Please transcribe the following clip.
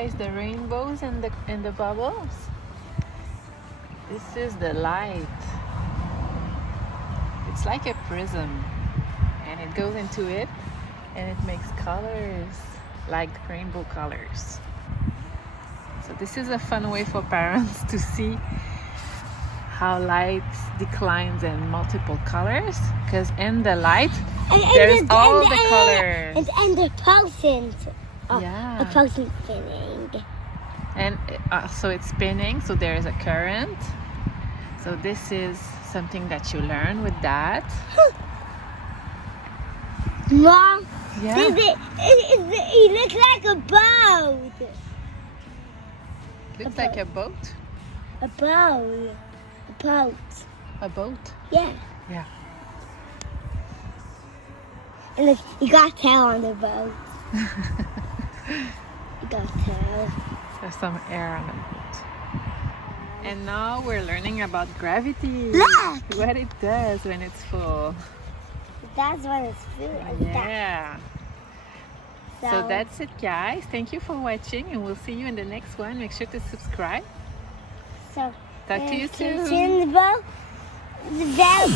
guys the rainbows and the bubbles? This is the light. It's like a prism, and it goes into it and it makes colors like rainbow colors. So this is a fun way for parents to see how light declines in multiple colors, because in the light there's all the colors. And the person. Yeah. The person spinning. And so it's spinning, so there is a current. So this is something that you learn with that. Mom, Yeah. it looks like a boat. Looks like a boat. A boat. A boat. A boat. Yeah. Yeah. And look, you got tail on the boat. You got tail. There's some air on the boat. And now we're learning about gravity. Look! What it does when it's full. That's what it's feeling. Yeah. So that's it, guys. Thank you for watching, and we'll see you in the next one. Make sure to subscribe. So Talk to you soon. The bell.